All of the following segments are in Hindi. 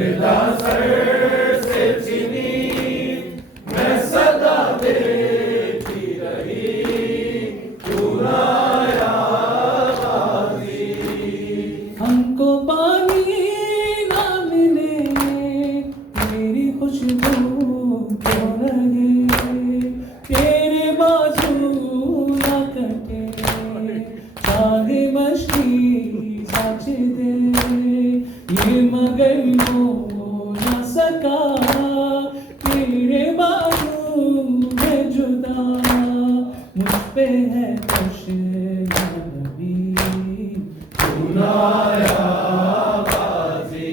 जबरदा सर से चीनी मैं सदा देती रही, तू ना आया गाजी। हमको पानी ना मिले, मेरी खुशबू क्यों रहे, तेरे बाजू ना कटे, चाहे मछली साच दे, ये मगर हो ना सका, तेरे बाजू में जुदा, मुझ पे है खुश नबी, तू ना आया गाजी।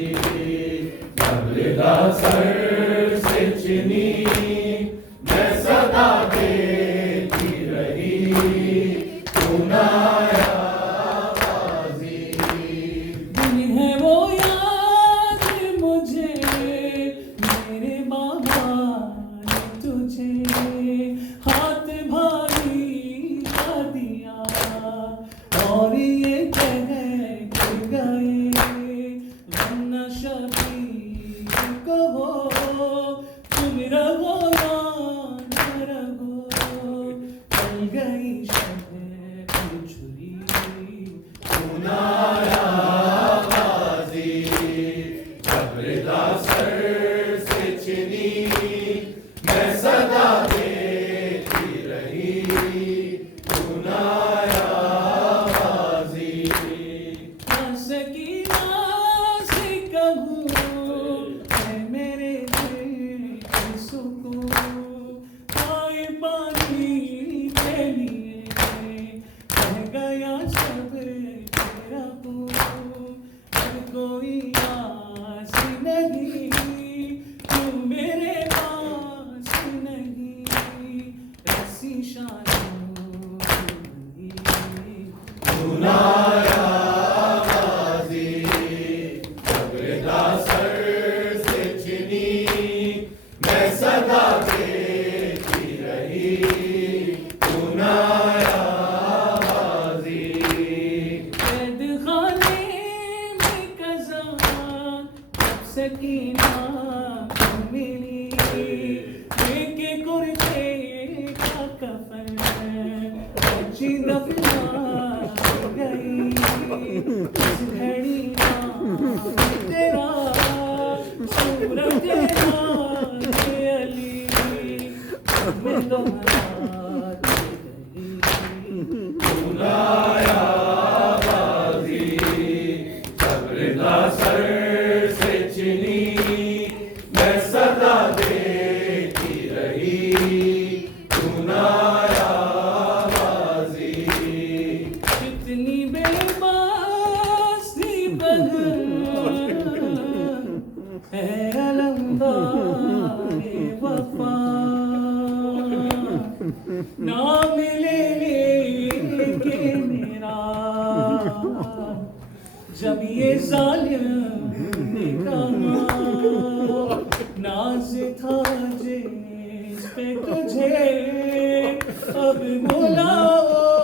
जबरदा सर से चीनी मैं सदा देती रही, तू ना आया गाजी। दिन है वो याद मुझे, मेरे बाबा ने तुझे हाथ भारी का दिया, और ये कह के गए, वरना शबीर कहो, तुम रहो या न रहो, चल गई शहर छुरी, तू ना आया गाजी। जबरदा सर से चीनी मैं सदा देती रही, तू ना आया गाजी। ना सकीना से कहूँ, है मेरे दिल की सुकून, आए पानी के लिए, रह गया सब तेरा हूँ, अब कोई आस नहीं, तू मेरे पास नहीं, ऐसी शादी तू ना आया गाजी। जबरदा सर से चीनी मैं सदा देती रही, तू ना आया गाजी। कैद खाने में कज़ा जब सकीना को मिली, लेके कुर्ते का कफन अच्छी दफना गई, इस घड़ी नाम तेरा, सूरत तेरा ये अली, मैं दोहराती गई। तू ना आया गाजी। जबरदा सर से चीनी मैं सदा देती रही, तू ना आया गाजी। कितनी बेबसी बहन है अलमदार वफा, नाम ले लेके मेरा, जब ये जालिम ने कहा, नाज था जिस पे तुझे, अब बुलाओ